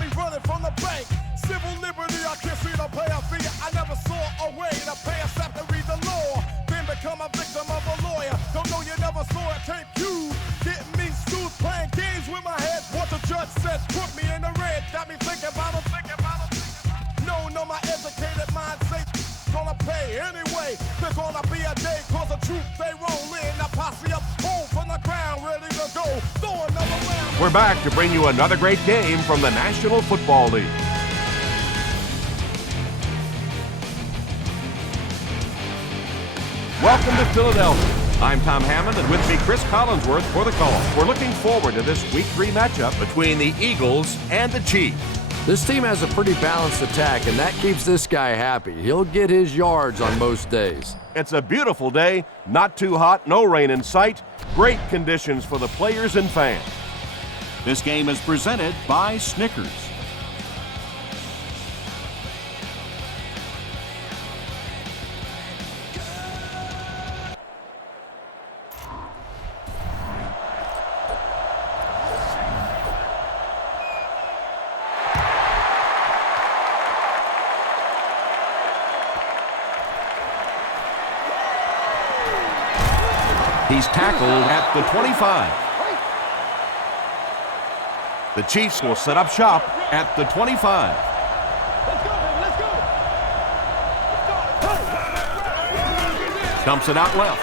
me running from the bank. Civil liberty, I can't see the pay a fee. I never saw a way to pay a slap to read the law. Then become a victim of a lawyer. Don't know you never saw a tape cue. Getting me sued, playing games with my head. What the judge said, put me in the red. Got me thinking about it, No, my educated mind say gonna pay anyway. There's gonna be a day, cause the truth they roll in. A posse up, home from the ground, ready to go. Throw another round. We're back to bring you another great game from the National Football League. Welcome to Philadelphia. I'm Tom Hammond, and with me, Chris Collinsworth for the call. We're looking forward to this Week 3 matchup between the Eagles and the Chiefs. This team has a pretty balanced attack, and that keeps this guy happy. He'll get his yards on most days. It's a beautiful day, not too hot, no rain in sight. Great conditions for the players and fans. This game is presented by Snickers. He's tackled at the 25. The Chiefs will set up shop at the 25. Dumps it out left.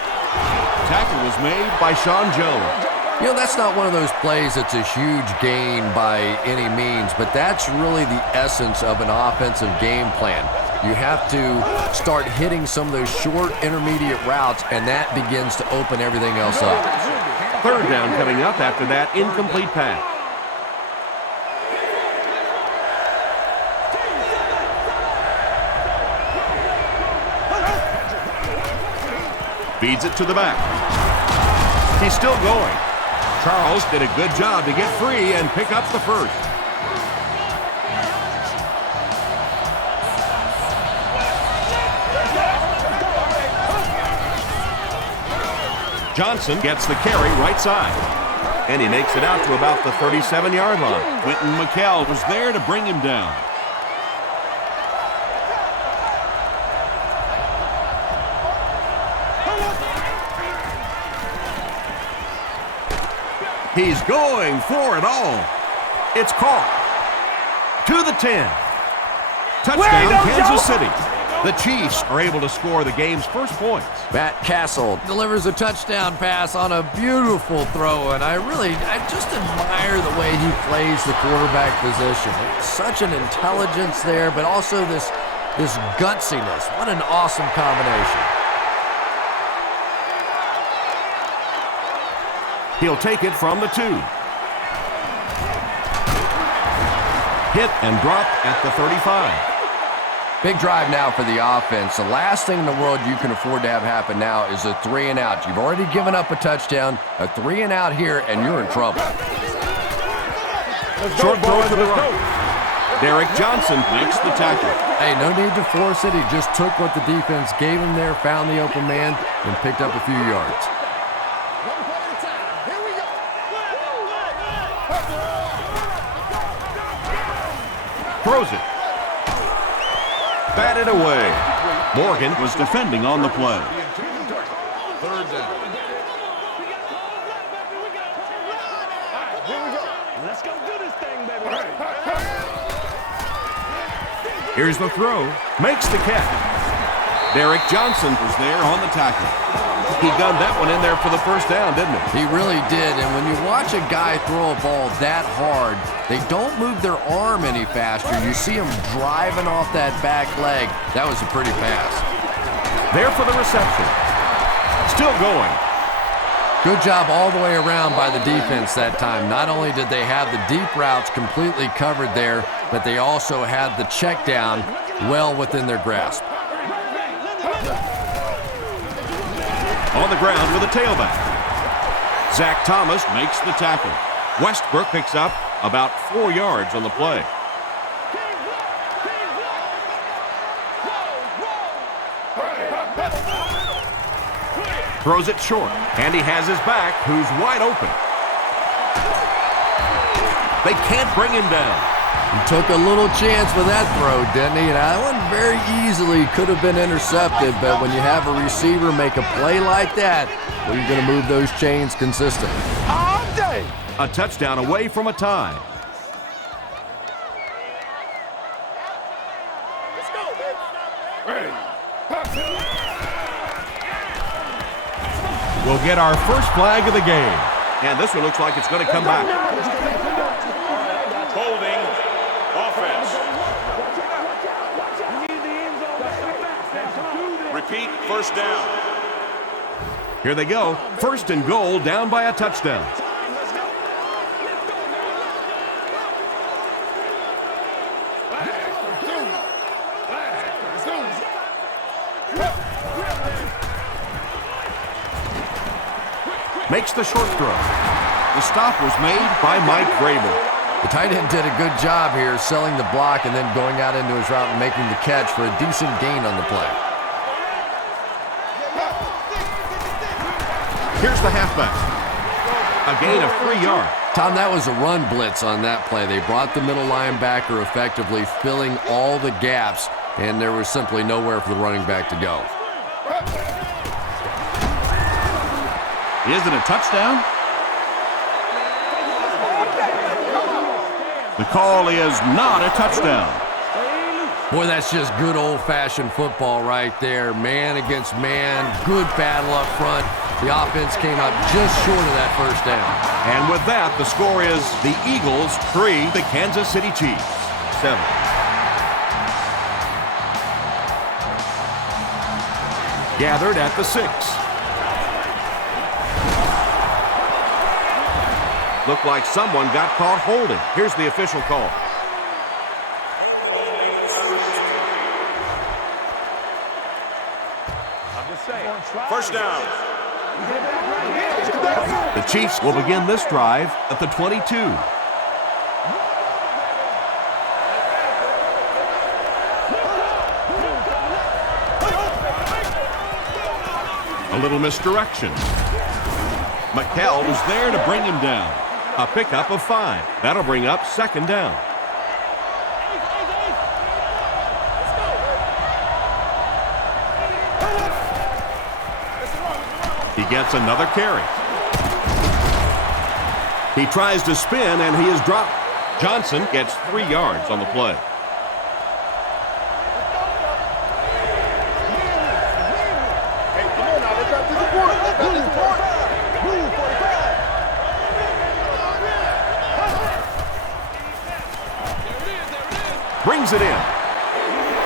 Tackle was made by Sean Jones. You know, that's not one of those plays that's a huge gain by any means, but that's really the essence of an offensive game plan. You have to start hitting some of those short intermediate routes, and that begins to open everything else up. Third down coming up after that incomplete pass. Feeds it to the back. He's still going. Charles did a good job to get free and pick up the first. Johnson gets the carry right side. And he makes it out to about the 37-yard line. Quentin McKell was there to bring him down. He's going for it all. It's caught. To the 10. Touchdown, Kansas City. The Chiefs are able to score the game's first points. Matt Castle delivers a touchdown pass on a beautiful throw, and I just admire the way he plays the quarterback position. Such an intelligence there, but also this gutsiness. What an awesome combination. He'll take it from the 2. Hit and drop at the 35. Big drive now for the offense. The last thing in the world you can afford to have happen now is a 3-and-out. You've already given up a touchdown, a 3-and-out here, and you're in trouble. Short throw to the right. Derek Johnson makes the tackle. Hey, no need to force it. He just took what the defense gave him there, found the open man, and picked up a few yards. Throws it. Batted away. Morgan was defending on the play. Third down. Let's go do this thing, baby. Here's the throw. Makes the catch. Derek Johnson was there on the tackle. He gunned that one in there for the first down, didn't he? He really did, and when you watch a guy throw a ball that hard, they don't move their arm any faster. You see him driving off that back leg. That was a pretty pass. There for the reception. Still going. Good job all the way around by the defense that time. Not only did they have the deep routes completely covered there, but they also had the check down well within their grasp. On the ground with a tailback. Zach Thomas makes the tackle. Westbrook picks up about 4 yards on the play. Throws it short, and he has his back, who's wide open. They can't bring him down. He took a little chance with that throw, didn't he? And that one very easily could have been intercepted, but when you have a receiver make a play like that, well, you're going to move those chains consistently. All day. A touchdown away from a tie. Let's go, baby. We'll get our first flag of the game. And this one looks like it's going to come back. Holding offense. Repeat, first down. Here they go. First and goal, down by a touchdown. Makes the short throw. The stop was made by Mike Vrabel. The tight end did a good job here selling the block and then going out into his route and making the catch for a decent gain on the play. Here's the halfback. A gain of 3 yards. Tom, that was a run blitz on that play. They brought the middle linebacker effectively filling all the gaps, and there was simply nowhere for the running back to go. Is it a touchdown? The call is not a touchdown. Boy, that's just good old-fashioned football right there. Man against man, good battle up front. The offense came out just short of that first down. And with that, the score is the Eagles 3, the Kansas City Chiefs 7. Gathered at the 6. Looked like someone got caught holding. Here's the official call. First down. The Chiefs will begin this drive at the 22. A little misdirection. McHale was there to bring him down. A pickup of 5. That'll bring up second down. He gets another carry. He tries to spin, and he is dropped. Johnson gets 3 yards on the play. Brings it in.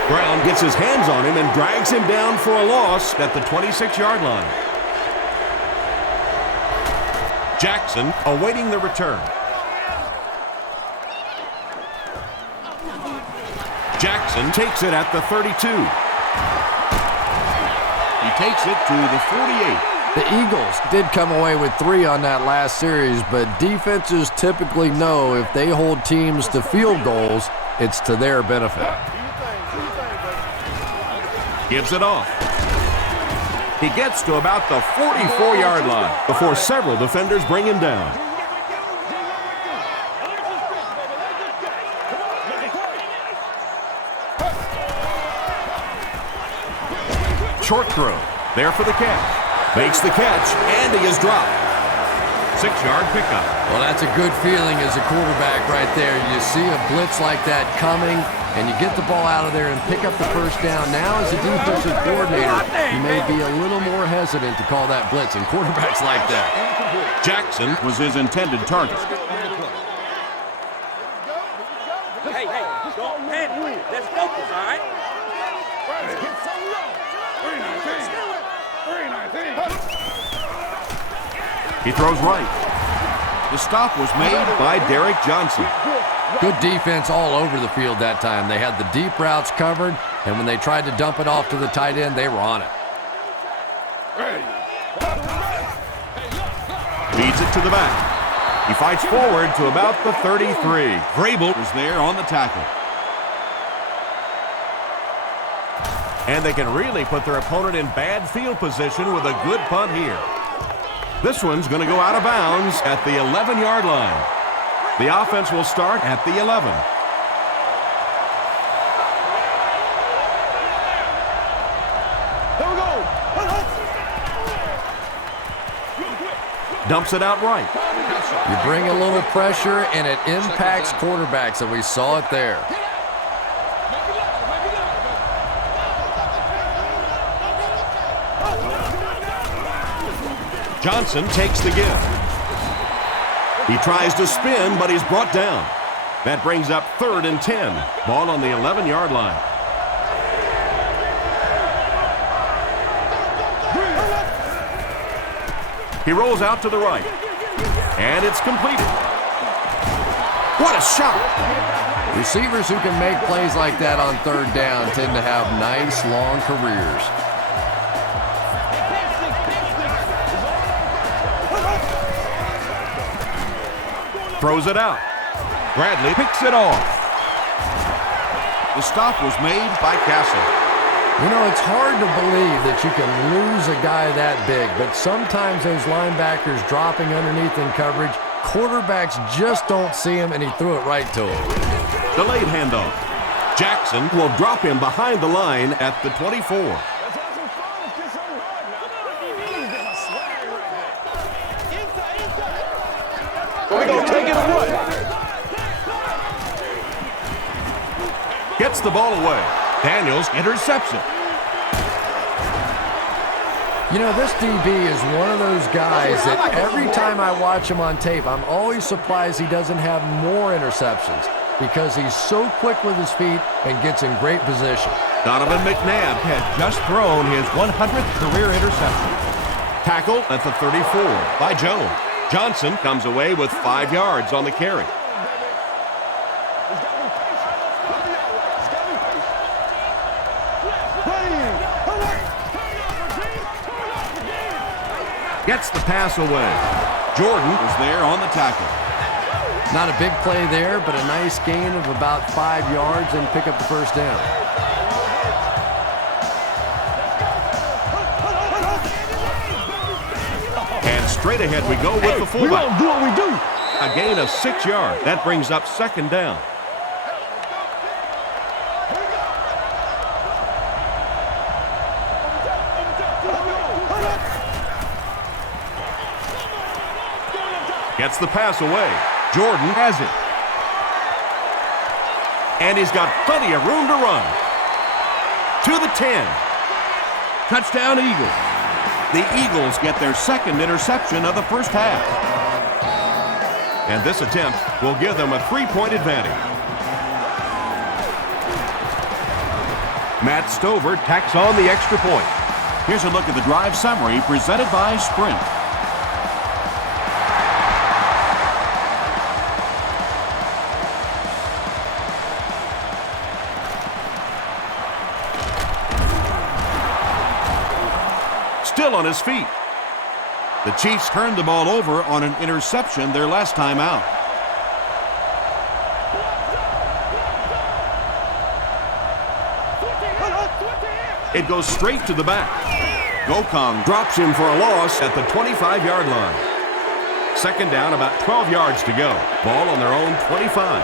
Brown gets his hands on him and drags him down for a loss at the 26-yard line. Jackson awaiting the return. Jackson takes it at the 32. He takes it to the 48. The Eagles did come away with 3 on that last series, but defenses typically know if they hold teams to field goals, it's to their benefit. Gives it off. He gets to about the 44-yard line before several defenders bring him down. Short throw. There for the catch. Makes the catch, and he is dropped. 6-yard pickup. Well, that's a good feeling as a quarterback right there. You see a blitz like that coming, and you get the ball out of there and pick up the first down. Now, as a defensive coordinator, you may be a little more hesitant to call that blitz, and quarterbacks like that. Jackson was his intended target. Hey, don't panic. Let's focus, all right? He throws right. The stop was made by Derek Johnson. Good defense all over the field that time. They had the deep routes covered, and when they tried to dump it off to the tight end, they were on it. Feeds it to the back. He fights forward to about the 33. Vrabel was there on the tackle. And they can really put their opponent in bad field position with a good punt here. This one's going to go out of bounds at the 11-yard line. The offense will start at the 11. Dumps it out right. You bring a little pressure, and it impacts quarterbacks, and we saw it there. Johnson takes the give. He tries to spin, but he's brought down. That brings up 3rd and 10. Ball on the 11-yard line. He rolls out to the right. And it's completed. What a shot! Receivers who can make plays like that on 3rd down tend to have nice, long careers. Throws it out. Bradley picks it off. The stop was made by Castle. You know, it's hard to believe that you can lose a guy that big, but sometimes those linebackers dropping underneath in coverage, quarterbacks just don't see him, and he threw it right to him. Delayed handoff. Jackson will drop him behind the line at the 24. We're going to take it away. Gets the ball away. Daniels intercepts it. You know, this DB is one of those guys that every time I watch him on tape, I'm always surprised he doesn't have more interceptions because he's so quick with his feet and gets in great position. Donovan McNabb had just thrown his 100th career interception. Tackle at the 34 by Jones. Johnson comes away with 5 yards on the carry. Gets the pass away. Jordan was there on the tackle. Not a big play there, but a nice gain of about 5 yards and pick up the 1st down. And straight ahead we go with the fullback. We gonna do what we do. A gain of 6 yards. That brings up 2nd down. Gets the pass away. Jordan has it. And he's got plenty of room to run. To the 10. Touchdown Eagles. The Eagles get their 2nd interception of the 1st half. And this attempt will give them a 3-point advantage. Matt Stover tacks on the extra point. Here's a look at the drive summary presented by Sprint. Still on his feet. The Chiefs turned the ball over on an interception their last time out. It goes straight to the back. Gokong drops him for a loss at the 25-yard line. 2nd down, about 12 yards to go. Ball on their own 25.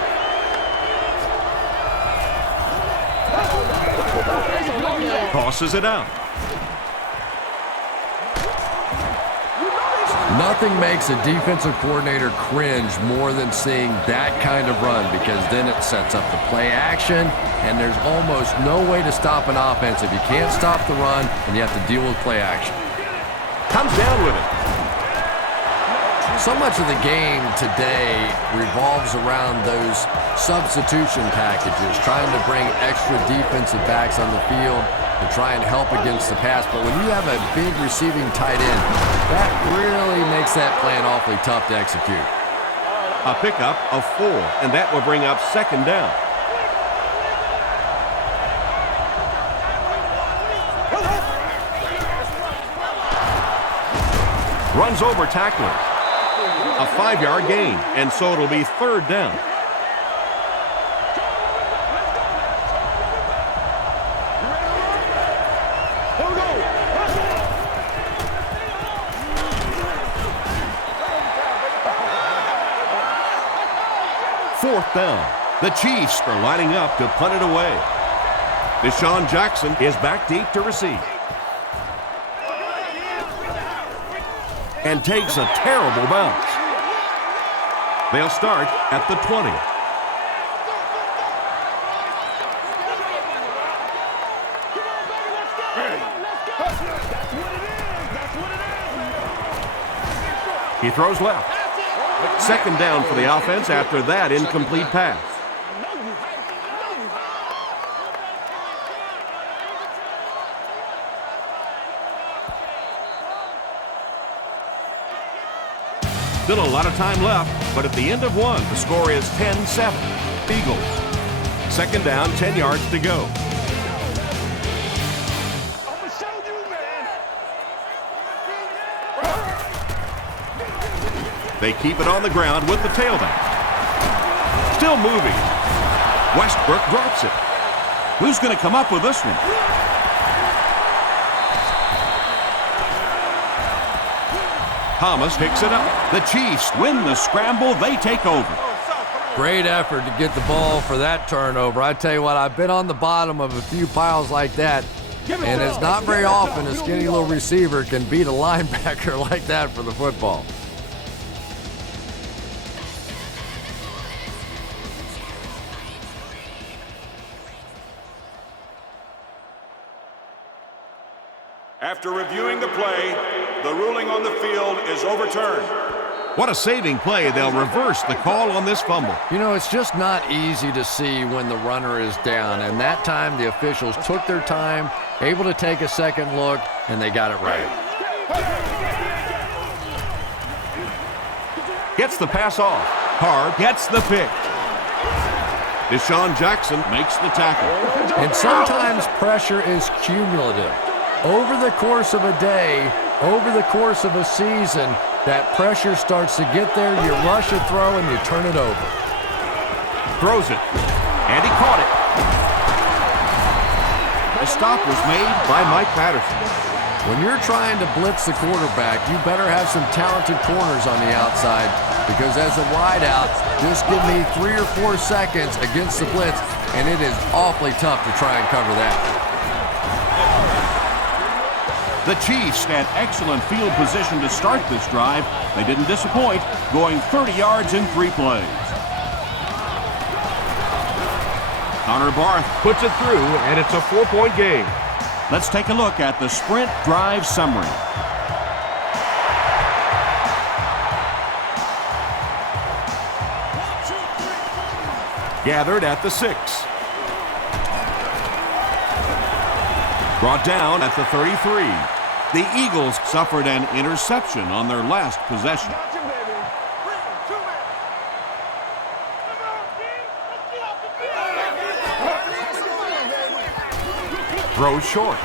Tosses it out. Nothing makes a defensive coordinator cringe more than seeing that kind of run because then it sets up the play action, and there's almost no way to stop an offense if you can't stop the run and you have to deal with play action. Comes down with it. So much of the game today revolves around those substitution packages, trying to bring extra defensive backs on the field to try and help against the pass. But when you have a big receiving tight end, that really makes that plan awfully tough to execute. A pickup of 4, and that will bring up 2nd down. Runs over tacklers. A 5-yard gain, and so it'll be 3rd down. Fourth down. The Chiefs are lining up to punt it away. Deshaun Jackson is back deep to receive. and takes a terrible bounce. They'll start at the 20. He throws left. Second down for the offense after that incomplete pass. Still a lot of time left, but at the end of one, the score is 10-7. Eagles. Second down, 10 yards to go. They keep it on the ground with the tailback. Still moving. Westbrook drops it. Who's going to come up with this one? Thomas picks it up. The Chiefs win the scramble. They take over. Great effort to get the ball for that turnover. I tell you what, I've been on the bottom of a few piles like that, and it's not very often a skinny little receiver can beat a linebacker like that for the football. After reviewing the play, the ruling on the field is overturned. What a saving play. They'll reverse the call on this fumble. You know, it's just not easy to see when the runner is down, and that time the officials took their time, able to take a second look, and they got it right. Gets the pass off. Carr gets the pick. Deshaun Jackson makes the tackle. And sometimes pressure is cumulative. Over the course of a day, over the course of a season, that pressure starts to get there, you rush a throw, and you turn it over. Throws it, and he caught it. The stop was made by Mike Patterson. When you're trying to blitz the quarterback, you better have some talented corners on the outside, because as a wideout, just give me 3 or 4 seconds against the blitz, and it is awfully tough to try and cover that. The Chiefs had excellent field position to start this drive. They didn't disappoint, going 30 yards in 3 plays. Connor Barth puts it through, and it's a 4-point game. Let's take a look at the sprint drive summary. Gathered at the 6. Brought down at the 33. The Eagles suffered an interception on their last possession. Throws short.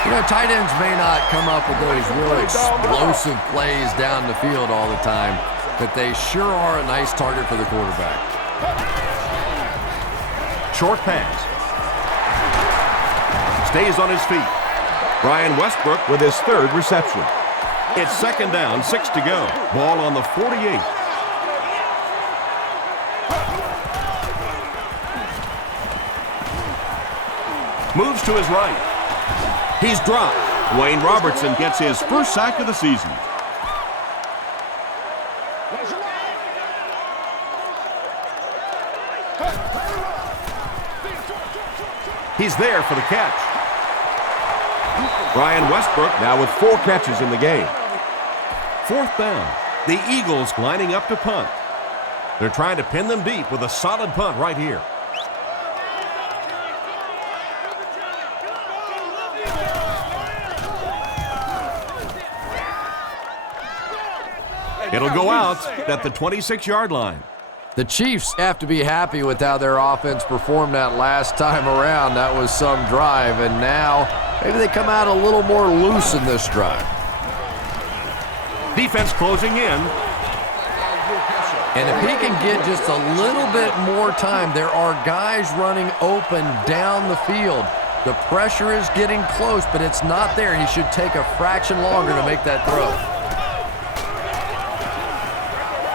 You know, tight ends may not come up with those real explosive plays down the field all the time, but they sure are a nice target for the quarterback. Short pass. Stays on his feet. Brian Westbrook with his 3rd reception. It's second down, 6 to go. Ball on the 48. Moves to his right. He's dropped. Wayne Robertson gets his first sack of the season. He's there for the catch. Brian Westbrook now with 4 catches in the game. 4th down. The Eagles lining up to punt. They're trying to pin them deep with a solid punt right here. It'll go out at the 26-yard line. The Chiefs have to be happy with how their offense performed that last time around. That was some drive, and now maybe they come out a little more loose in this drive. Defense closing in. And if he can get just a little bit more time, there are guys running open down the field. The pressure is getting close, but it's not there. He should take a fraction longer to make that throw.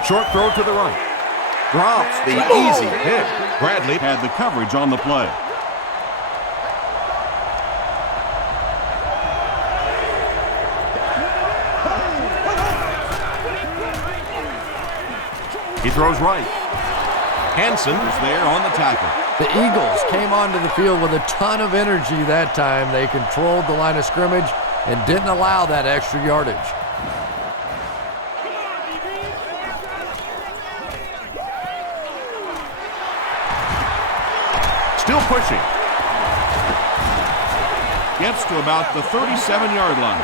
Short throw to the right. Drops the easy hit. Bradley had the coverage on the play. He throws right. Hansen is there on the tackle. The Eagles came onto the field with a ton of energy that time. They controlled the line of scrimmage and didn't allow that extra yardage. Still pushing. Gets to about the 37-yard line.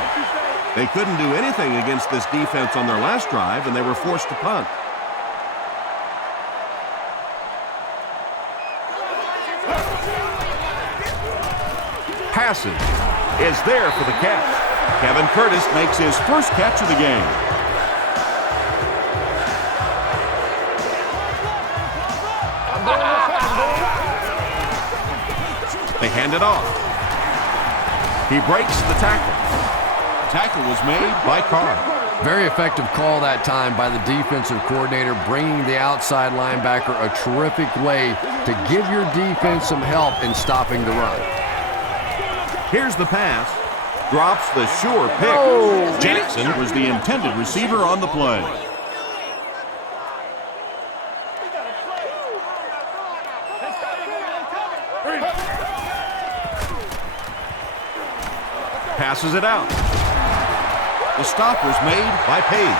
They couldn't do anything against this defense on their last drive, and they were forced to punt. Passes is there for the catch. Kevin Curtis makes his first catch of the game. They hand it off. He breaks the tackle. Tackle was made by Carr. Very effective call that time by the defensive coordinator, bringing the outside linebacker a terrific way to give your defense some help in stopping the run. Here's the pass. Drops the sure pick. Jackson was the intended receiver on the play. Passes it out. The stop was made by Page.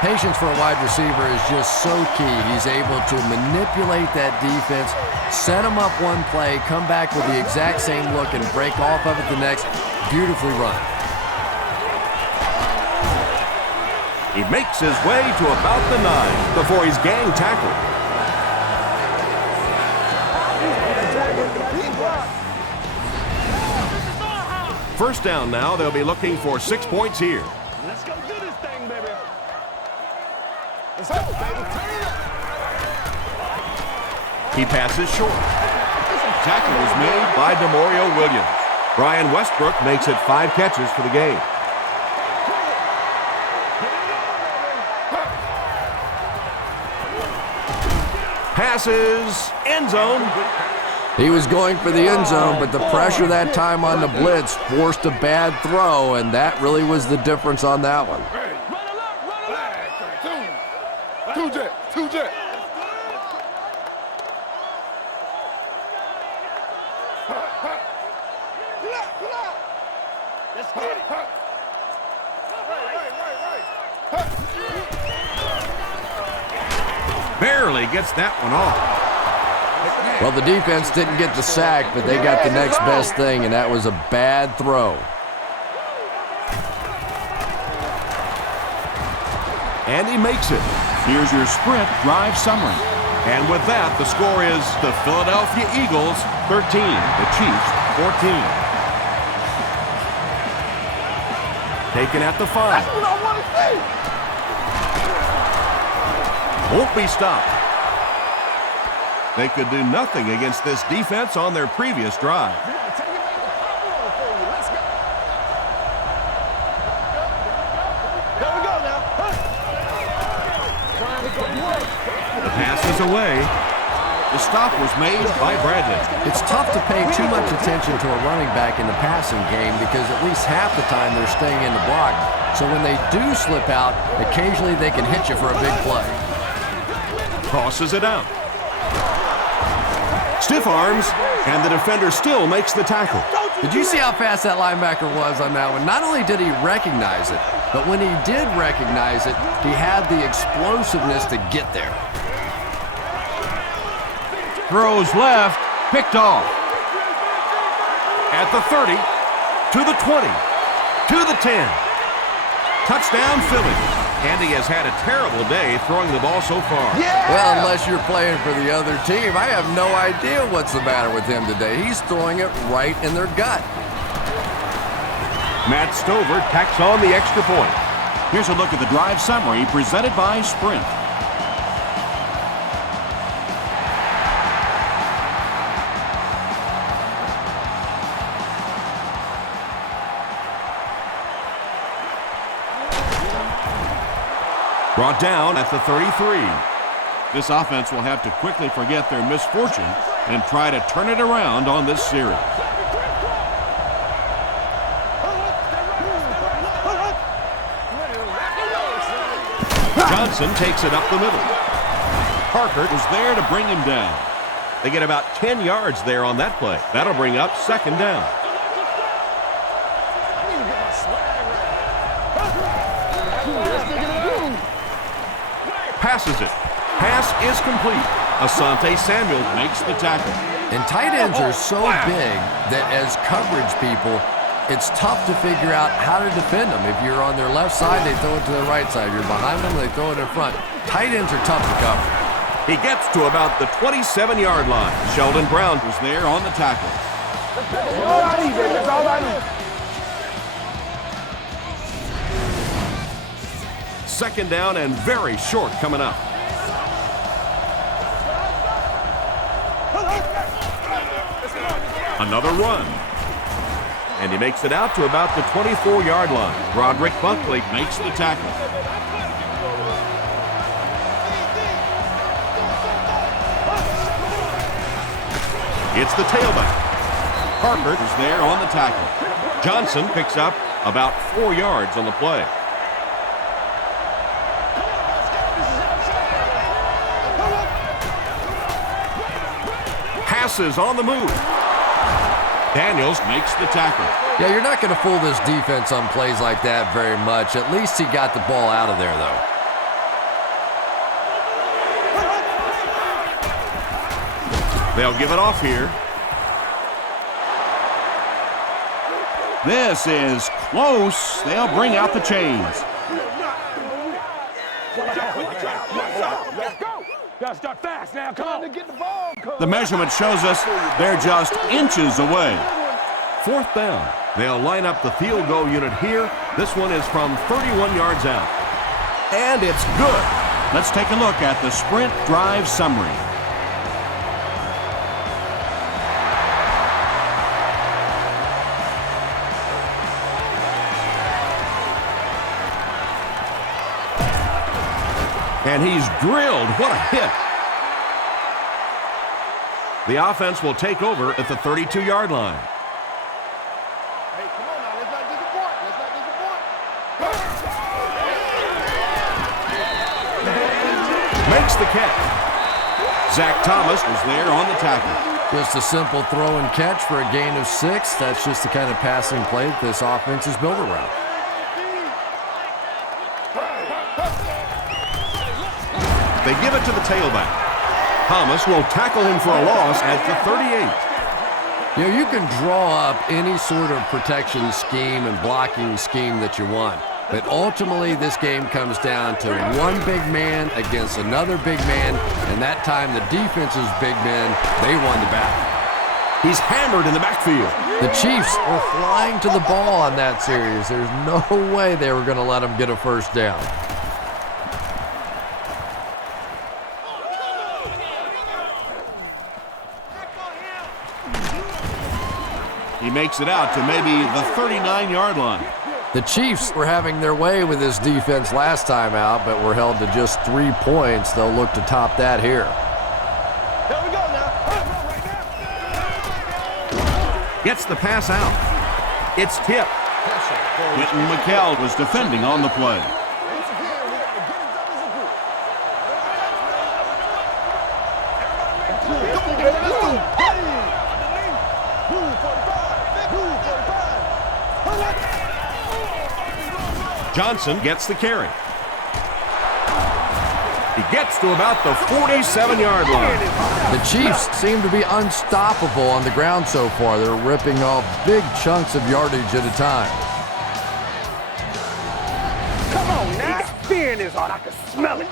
Patience for a wide receiver is just so key. He's able to manipulate that defense, set them up one play, come back with the exact same look, and break off of it the next. Beautifully run. He makes his way to about the 9 before he's gang tackled. First down now. They'll be looking for 6 points here. Let's go do this thing, baby. Let's go, baby. He passes short. Tackle is made by DeMario Williams. Brian Westbrook makes it 5 catches for the game. Passes, end zone. He was going for the end zone, but the pressure that time on the blitz forced a bad throw, and that really was the difference on that one. Two jet. Let's get it. Barely gets that one off. Well, the defense didn't get the sack, but they got the next best thing, and that was a bad throw. And he makes it. Here's your sprint drive summary. And with that, the score is the Philadelphia Eagles 13, the Chiefs 14. Taken at the 5. That's what I want to see. Won't be stopped. They could do nothing against this defense on their previous drive. The pass is away. The stop was made by Bradley. It's tough to pay too much attention to a running back in the passing game because at least half the time they're staying in the block. So when they do slip out, occasionally they can hit you for a big play. Crosses it out. Stiff arms, and the defender still makes the tackle. Did you see how fast that linebacker was on that one? Not only did he recognize it, but when he did recognize it, he had the explosiveness to get there. Throws left, picked off. At the 30, to the 20, to the 10. Touchdown, Philly. And he has had a terrible day throwing the ball so far. Yeah! Well, unless you're playing for the other team, I have no idea what's the matter with him today. He's throwing it right in their gut. Matt Stover tacks on the extra point. Here's a look at the drive summary presented by Sprint. Brought down at the 33. This offense will have to quickly forget their misfortune and try to turn it around on this series. Johnson takes it up the middle. Parker was there to bring him down. They get about 10 yards there on that play. That'll bring up second down. Passes it. Pass is complete. Asante Samuel makes the tackle. And tight ends are so big that as coverage people, it's tough to figure out how to defend them. If you're on their left side, they throw it to the right side. You're behind them, they throw it in front. Tight ends are tough to cover. He gets to about the 27-yard line. Sheldon Brown was there on the tackle. That's all I need, baby. That's all I need. Second down and very short coming up. Another run. And he makes it out to about the 24-yard line. Broderick Bunkley makes the tackle. It's the tailback. Parker is there on the tackle. Johnson picks up about 4 yards on the play. Passes on the move. Daniels makes the tackle. Yeah, you're not going to fool this defense on plays like that very much. At least he got the ball out of there, though. They'll give it off here. This is close. They'll bring out the chains. Gotta start fast now. Come on. Get the ball. The measurement shows us they're just inches away. Fourth down. They'll line up the field goal unit here. This one is from 31 yards out. And it's good. Let's take a look at the sprint drive summary. And he's drilled. What a hit. The offense will take over at the 32-yard line. Hey, come on now. Let's not disappoint. Let's not disappoint. Makes the catch. Zach Thomas was there on the tackle. Just a simple throw and catch for a gain of 6. That's just the kind of passing play that this offense is built around. They give it to the tailback. Thomas will tackle him for a loss at the 38. You know, you can draw up any sort of protection scheme and blocking scheme that you want. But ultimately, this game comes down to one big man against another big man. And that time, the defense's big men, they won the battle. He's hammered in the backfield. The Chiefs were flying to the ball on that series. There's no way they were going to let them get a first down. He makes it out to maybe the 39-yard line. The Chiefs were having their way with this defense last time out, but were held to just 3 points. They'll look to top that here. Here we go now. Gets the pass out. It's tipped. Quentin McKell was defending on the play. Johnson gets the carry. He gets to about the 47-yard line. The Chiefs seem to be unstoppable on the ground so far. They're ripping off big chunks of yardage at a time. Come on now. Spearing is on. I can smell it.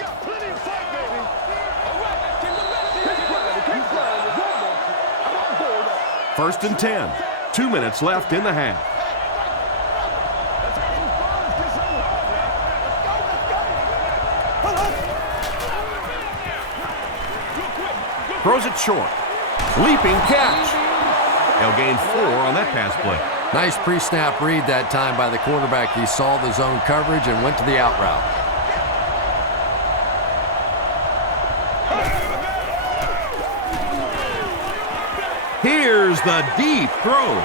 First and 10. 2 minutes left in the half. Throws it short. Leaping catch. They'll gain 4 on that pass play. Nice pre-snap read that time by the quarterback. He saw the zone coverage and went to the out route. Here's the deep throw.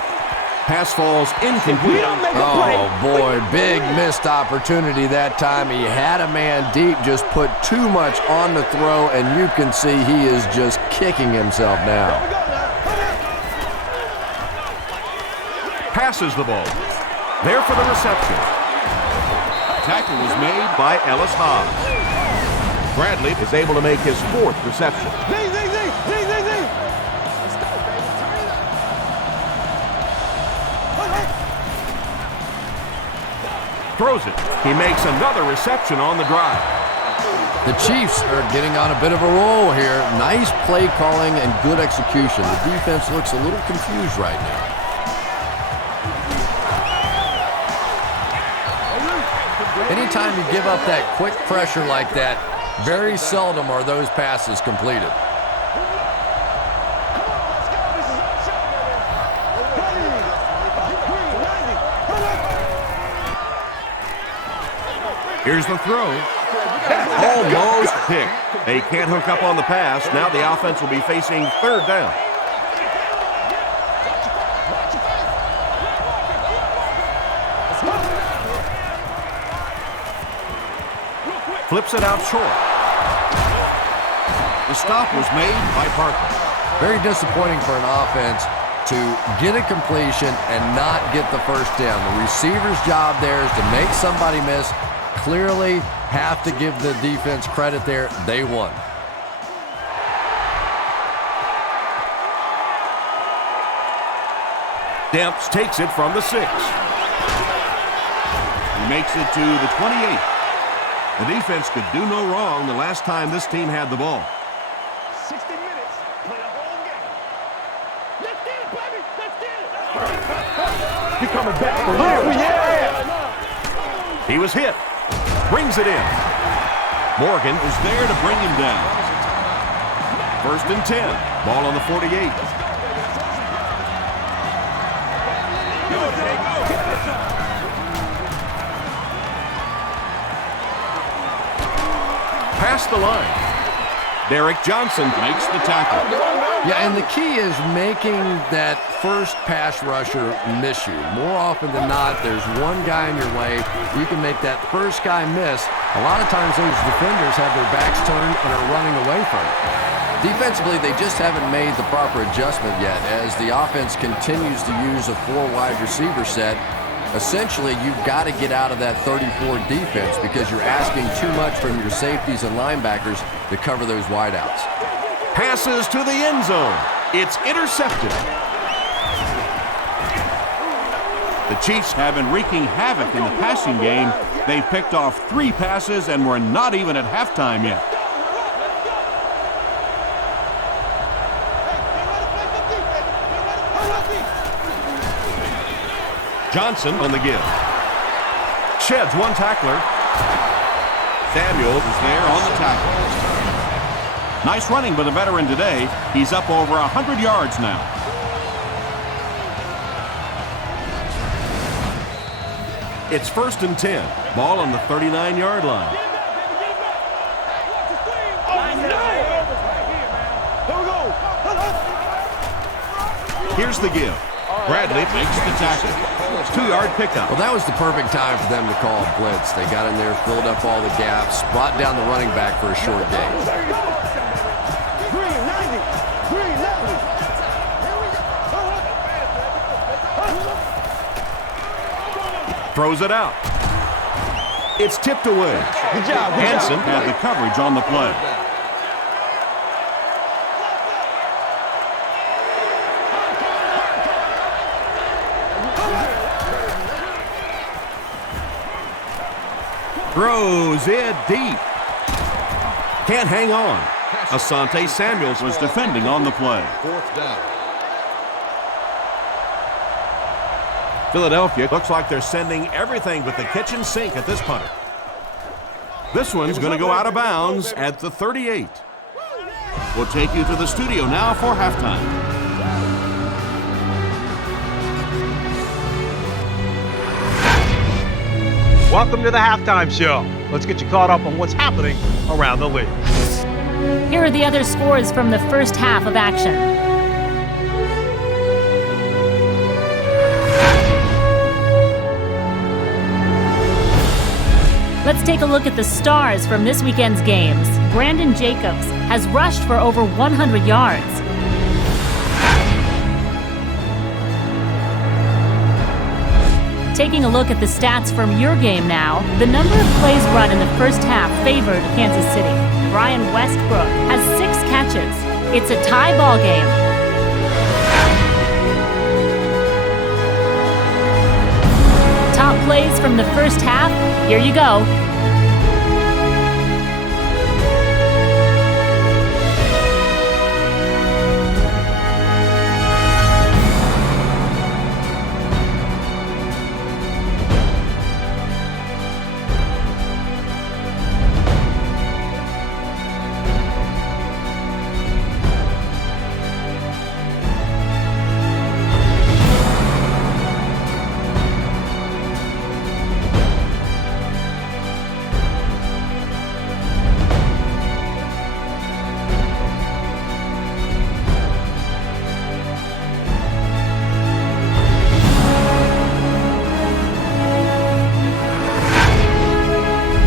Pass falls incomplete. Oh, boy, big missed opportunity that time. He had a man deep, just put too much on the throw, and you can see he is just kicking himself now. Passes the ball. There for the reception. Tackle was made by Ellis Hobbs. Bradley is able to make his 4th reception. Throws it. He makes another reception on the drive. The Chiefs are getting on a bit of a roll here. Nice play calling and good execution. The defense looks a little confused right now. Anytime you give up that quick pressure like that, very seldom are those passes completed. Here's the throw. Almost picked. They can't hook up on the pass. Now the offense will be facing 3rd down. Flips it out short. The stop was made by Parker. Very disappointing for an offense to get a completion and not get the first down. The receiver's job there is to make somebody miss. Clearly have to give the defense credit there. They won. Demps takes it from the 6. He makes it to the 28. The defense could do no wrong the last time this team had the ball. 60 minutes, play a whole game. Let's get it, baby. Let's get it. He coming back for real. Yeah. He was hit. Brings it in. Morgan is there to bring him down. 1st and 10. Ball on the 48. Past the line. Derek Johnson makes the tackle. Yeah, and the key is making that first pass rusher miss you. More often than not, there's one guy in your way. You can make that first guy miss. A lot of times those defenders have their backs turned and are running away from it. Defensively, they just haven't made the proper adjustment yet as the offense continues to use a 4-wide receiver set. Essentially, you've got to get out of that 34 defense because you're asking too much from your safeties and linebackers to cover those wideouts. Passes to the end zone. It's intercepted. The Chiefs have been wreaking havoc in the passing game. They've picked off 3 passes and we're not even at halftime yet. Johnson on the give. Sheds one tackler. Samuels is there on the tackle. Nice running by the veteran today. He's up over 100 yards now. It's 1st and 10. Ball on the 39-yard line. Here's the give. Bradley makes the tackle. 2-yard pickup. Well, that was the perfect time for them to call a blitz. They got in there, filled up all the gaps, brought down the running back for a short gain. Throws it out. It's tipped away. Good job. Hanson had the coverage on the play. Throws it deep. Can't hang on. Asante Samuels was defending on the play. 4th down. Philadelphia looks like they're sending everything but the kitchen sink at this punter. This one's going to go out of bounds at the 38. We'll take you to the studio now for halftime. Welcome to the halftime show. Let's get you caught up on what's happening around the league. Here are the other scores from the first half of action. Let's take a look at the stars from this weekend's games. Brandon Jacobs has rushed for over 100 yards. Taking a look at the stats from your game now, the number of plays run in the first half favored Kansas City. Brian Westbrook has 6 catches. It's a tie ball game. Top plays from the first half, here you go.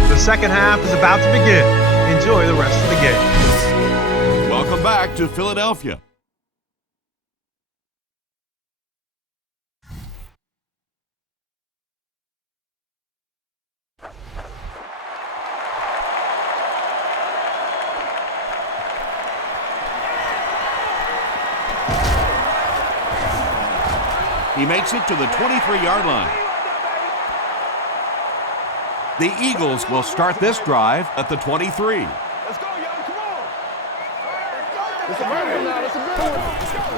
The second half is about to begin. Enjoy the rest of the game. Welcome back to Philadelphia. He makes it to the 23-yard line. The Eagles will start this drive at the 23. Let's go, young. Come on. It's a good one now. It's a good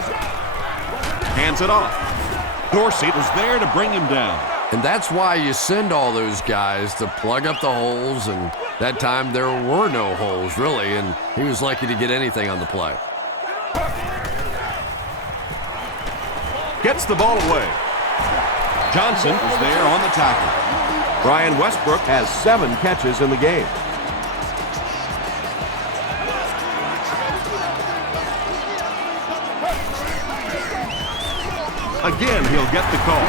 one. Hands it off. Dorsey was there to bring him down. And that's why you send all those guys to plug up the holes, and that time there were no holes, really, and he was lucky to get anything on the play. Gets the ball away. Johnson is there on the tackle. Brian Westbrook has 7 catches in the game. Again, he'll get the call.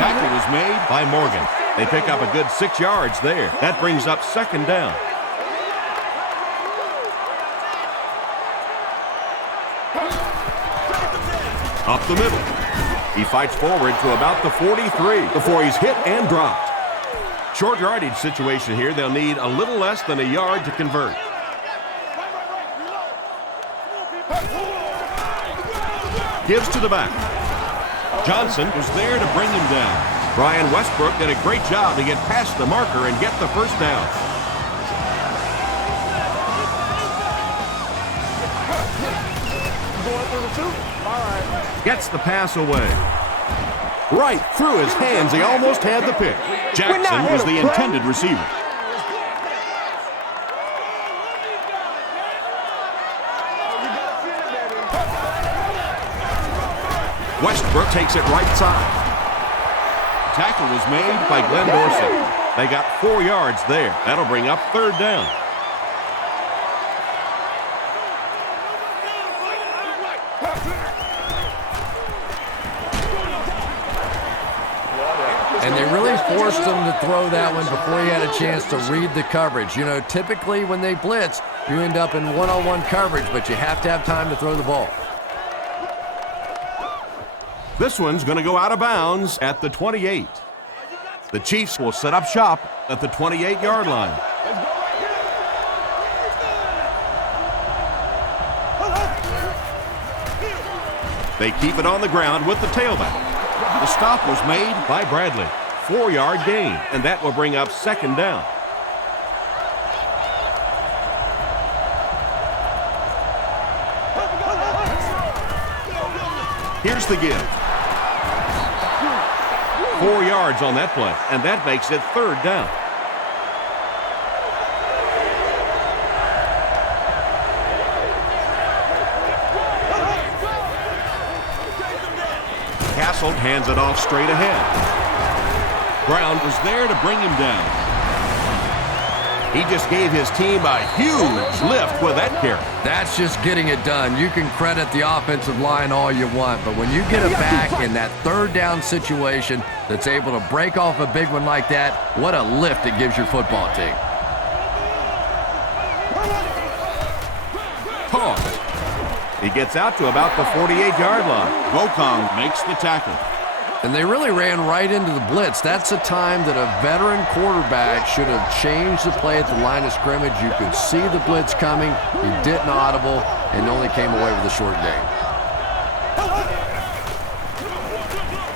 Tackle was made by Morgan. They pick up a good 6 yards there. That brings up 2nd down. Up the middle. He fights forward to about the 43 before he's hit and dropped. Short yardage situation here. They'll need a little less than a yard to convert. Gives to the back. Johnson was there to bring him down. Brian Westbrook did a great job to get past the marker and get the first down. Gets the pass away. Right through his hands. He almost had the pick. Jackson was the intended receiver. Westbrook takes it right side. Tackle was made by Glenn Dorsey. They got 4 yards there. That'll bring up 3rd down. And they really forced him to throw that one before he had a chance to read the coverage. You know, typically when they blitz, you end up in one-on-one coverage, but you have to have time to throw the ball. This one's going to go out of bounds at the 28. The Chiefs will set up shop at the 28-yard line. They keep it on the ground with the tailback. The stop was made by Bradley. 4-yard gain, and that will bring up 2nd down. Here's the give. 4 yards on that play, and that makes it 3rd down. Castle hands it off straight ahead. Brown was there to bring him down. He just gave his team a huge lift with that carry. That's just getting it done. You can credit the offensive line all you want, but when you get it back in that third down situation that's able to break off a big one like that, what a lift it gives your football team. Toss. He gets out to about the 48-yard line. Gokong makes the tackle. And they really ran right into the blitz. That's a time that a veteran quarterback should have changed the play at the line of scrimmage. You could see the blitz coming. He didn't audible and only came away with a short gain.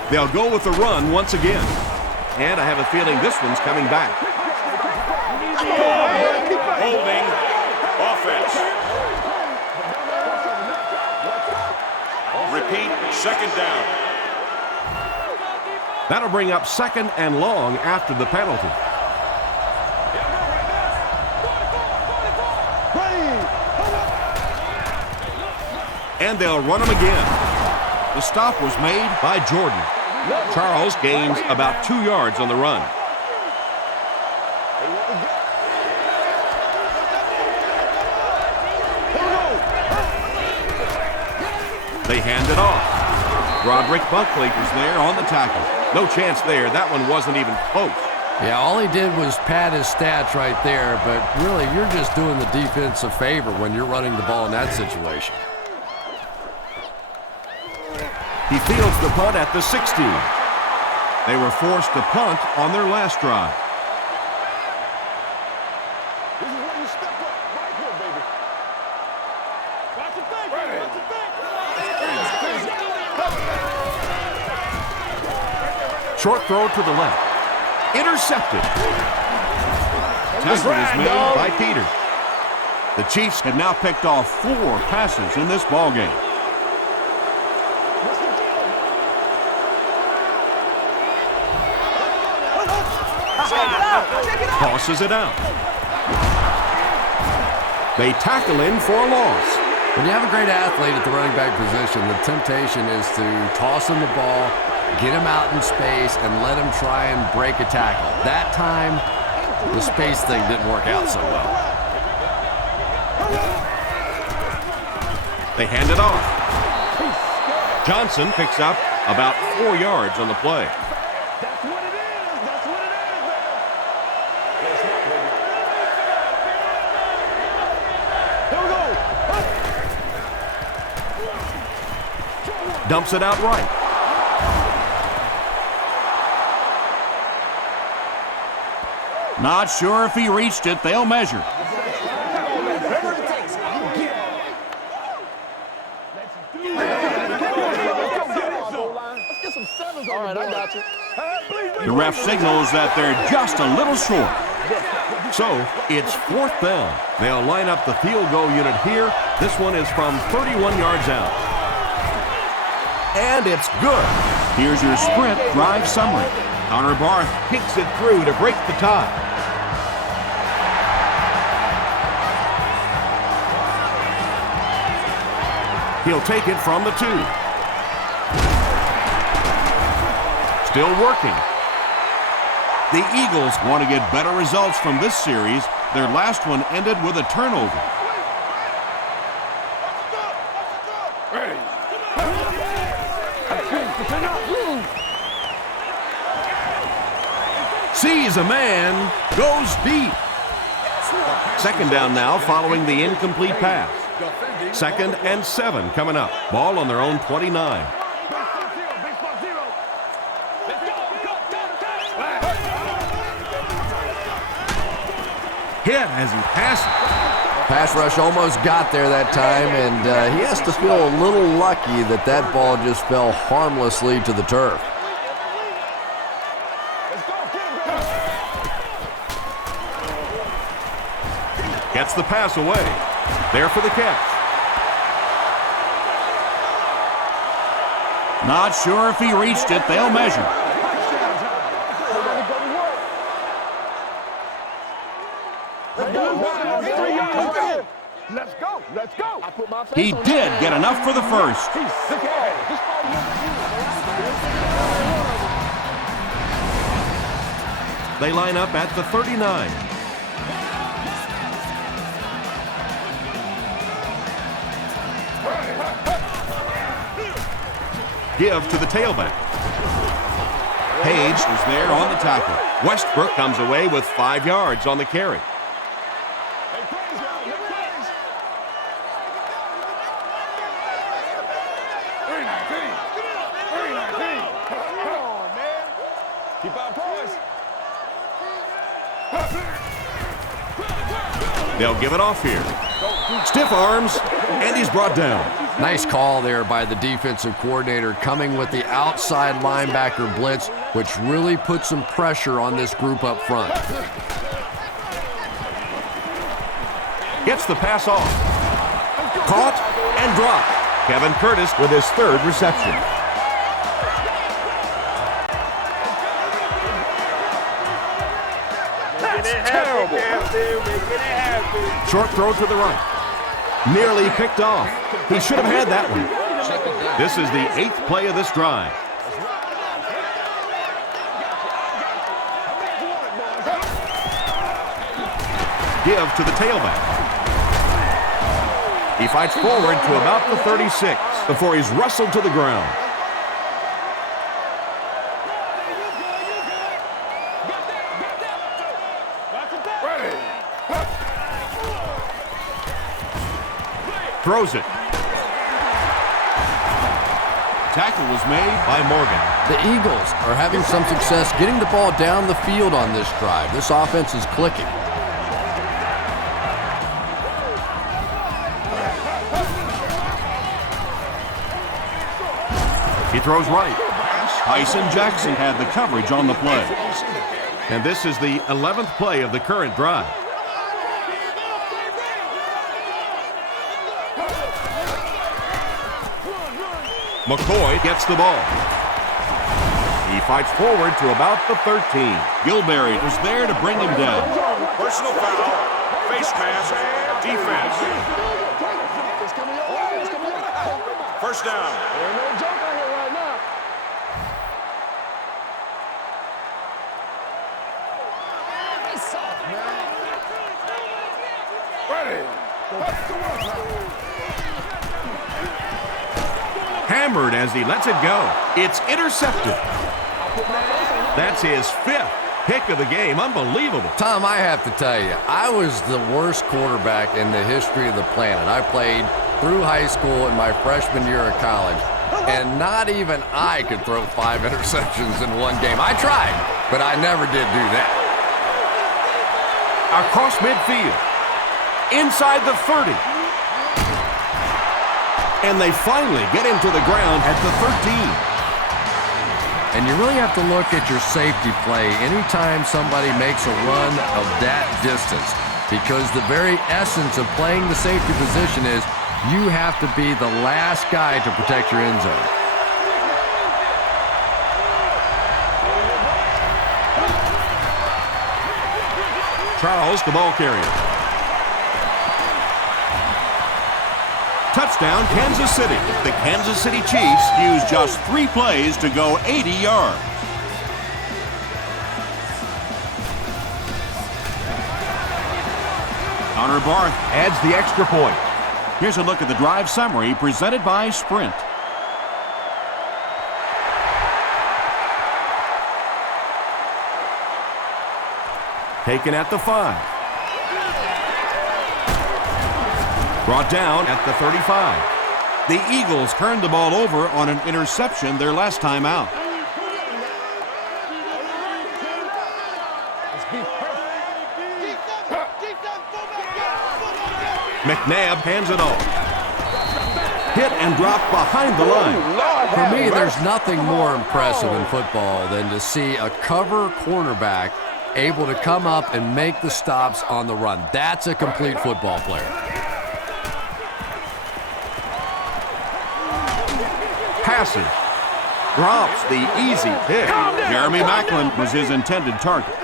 They'll go with the run once again. And I have a feeling this one's coming back. Holding offense. Repeat, second down. That'll bring up second and long after the penalty. And they'll run him again. The stop was made by Jordan. Charles gains about 2 yards on the run. They hand it off. Roderick Bucklaker's there on the tackle. No chance there. That one wasn't even close. Yeah, all he did was pad his stats right there, but really you're just doing the defense a favor when you're running the ball in that situation. He fields the punt at the 16. They were forced to punt on their last drive. This is where you step up right here, baby. Watch your thing, watch your thing. Short throw to the left. Intercepted. Tackle is made by Peter. The Chiefs have now picked off 4 passes in this ballgame. Tosses it out. They tackle him for a loss. When you have a great athlete at the running back position, the temptation is to toss him the ball, get him out in space, and let him try and break a tackle. That time, the space thing didn't work out so well. They hand it off. Johnson picks up about 4 yards on the play. That's what it is. That's what it is, baby. Let's not, baby. Here we go. Dumps it out right. Not sure if he reached it. They'll measure. All right, I got you. The ref signals that they're just a little short. So it's 4th down. They'll line up the field goal unit here. This one is from 31 yards out. And it's good. Here's your sprint drive summary. Connor Barth kicks it through to break the tie. He'll take it from the 2. Still working. The Eagles want to get better results from this series. Their last one ended with a turnover. Sees a man, goes deep. Second down now following the incomplete pass. 2nd and 7 coming up. Ball on their own 29. Hit as he passes. Pass rush almost got there that time, and he has to feel a little lucky that that ball just fell harmlessly to the turf. Gets the pass away. There for the catch. Not sure if he reached it. They'll measure. Let's go. Let's go. He did get enough for the first. They line up at the 39. Give to the tailback. Page is there on the tackle. Westbrook comes away with 5 yards on the carry. They'll give it off here. Stiff arms, and he's brought down. Nice call there by the defensive coordinator, coming with the outside linebacker blitz, which really put some pressure on this group up front. Gets the pass off. Caught and dropped. Kevin Curtis with his 3rd reception. That's terrible. Short throw to the right. Nearly picked off. He should have had that one. This is the 8th play of this drive. Give to the tailback. He fights forward to about the 36 before he's wrestled to the ground. Throws it. Tackle was made by Morgan. The Eagles are having some success getting the ball down the field on this drive. This offense is clicking. He throws right. Tyson Jackson had the coverage on the play. And this is the 11th play of the current drive. McCoy gets the ball. He fights forward to about the 13. Gilberry was there to bring him down. Personal foul, face mask, defense. First down. Hammered as he lets it go. It's intercepted. That's his 5th pick of the game. Unbelievable. Tom, I have to tell you, I was the worst quarterback in the history of the planet. I played through high school and my freshman year of college, and not even I could throw 5 interceptions in one game. I tried, but I never did do that. Across midfield. Inside the 30. And they finally get him to the ground at the 13. And you really have to look at your safety play anytime somebody makes a run of that distance, because the very essence of playing the safety position is you have to be the last guy to protect your end zone. Charles, the ball carrier. Touchdown, Kansas City. The Kansas City Chiefs used just 3 plays to go 80 yards. Connor Barth adds the extra point. Here's a look at the drive summary presented by Sprint. Taken at the 5. Brought down at the 35. The Eagles turned the ball over on an interception their last time out. McNabb hands it off. Hit and drop behind the line. For me, there's nothing more impressive in football than to see a cover cornerback able to come up and make the stops on the run. That's a complete football player. Passes. Drops the easy pick. Jeremy Maclin was his intended target.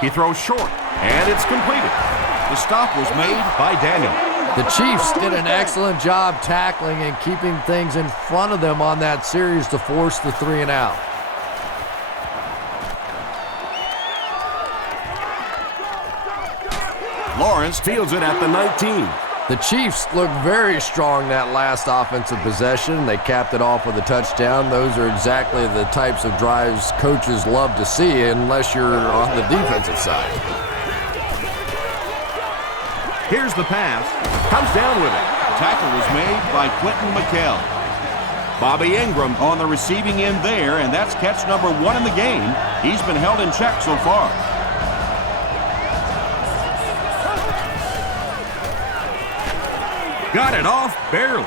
He throws short, and it's completed. The stop was made by Daniel. The Chiefs did an excellent job tackling and keeping things in front of them on that series to force the 3 and out. Lawrence fields it at the 19. The Chiefs looked very strong that last offensive possession. They capped it off with a touchdown. Those are exactly the types of drives coaches love to see unless you're on the defensive side. Here's the pass. Comes down with it. Tackle was made by Quentin McKell. Bobby Ingram on the receiving end there, and that's catch number 1 in the game. He's been held in check so far. Got it off barely.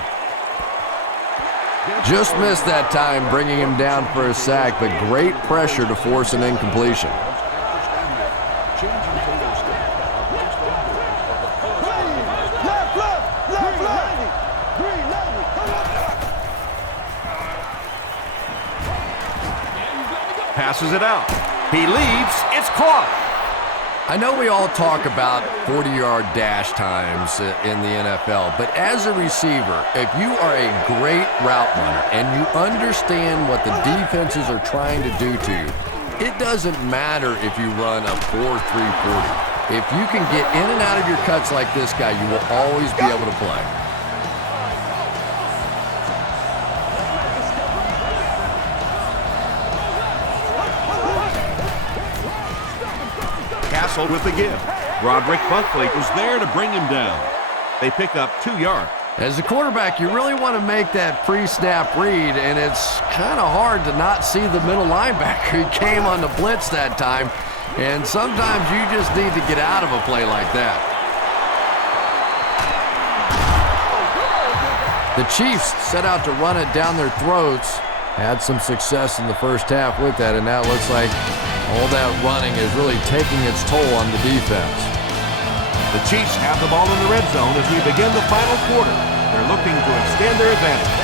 Just missed that time, bringing him down for a sack, but great pressure to force an incompletion. Passes it out. He leaps. It's caught. I know we all talk about 40-yard dash times in the NFL, but as a receiver, if you are a great route runner and you understand what the defenses are trying to do to you, it doesn't matter if you run a 4.340. If you can get in and out of your cuts like this guy, you will always be able to play. With the give. Roderick Buckley was there to bring him down. They pick up 2 yards. As a quarterback, you really want to make that pre-snap read, and it's kind of hard to not see the middle linebacker. He came on the blitz that time, and sometimes you just need to get out of a play like that. The Chiefs set out to run it down their throats, had some success in the first half with that, and now it looks like all that running is really taking its toll on the defense. The Chiefs have the ball in the red zone as we begin the final quarter. They're looking to extend their advantage.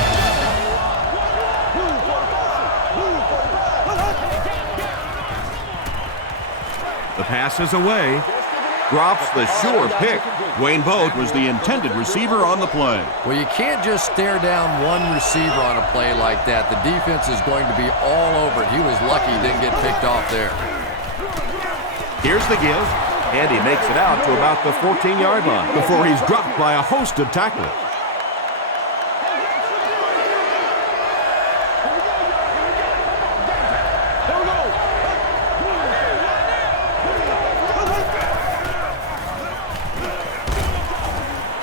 The pass is away. Drops the sure pick. Wayne Boat was the intended receiver on the play. Well, you can't just stare down one receiver on a play like that. The defense is going to be all over it. He was lucky he didn't get picked off there. Here's the give, and he makes it out to about the 14-yard line before he's dropped by a host of tacklers.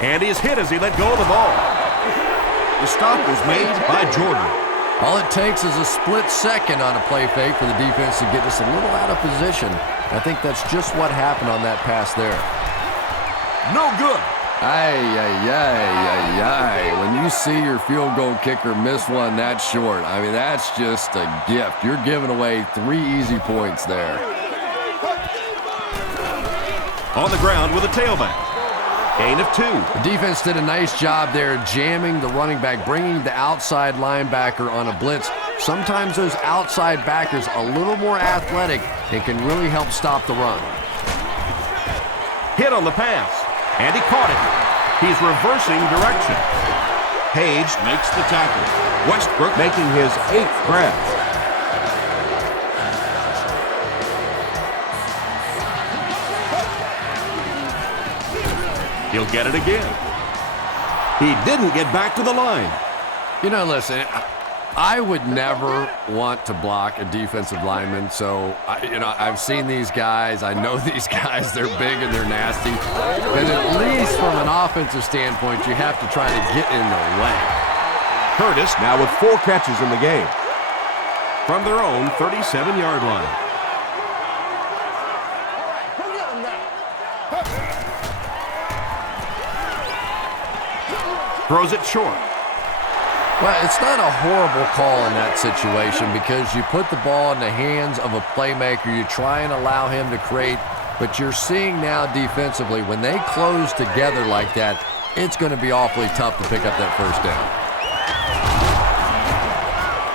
And he's hit as he let go of the ball. The stop was made by Jordan. All it takes is a split second on a play fake for the defense to get us a little out of position. I think that's just what happened on that pass there. No good. When you see your field goal kicker miss one that short, I mean, that's just a gift. You're giving away 3 easy points there. On the ground with a tailback. Gain of 2. The defense did a nice job there jamming the running back, bringing the outside linebacker on a blitz. Sometimes those outside backers a little more athletic and can really help stop the run. Hit on the pass, and he caught it. He's reversing direction. Page makes the tackle. Westbrook making his 8th grab. He'll get it again. He didn't get back to the line. You know, listen, I would never want to block a defensive lineman, so, I've seen these guys. I know these guys. They're big and they're nasty. But at least from an offensive standpoint, you have to try to get in the way. Curtis now with 4 catches in the game. From their own 37-yard line. Throws it short. Well, it's not a horrible call in that situation because you put the ball in the hands of a playmaker. You try and allow him to create, but you're seeing now defensively, when they close together like that, it's going to be awfully tough to pick up that first down.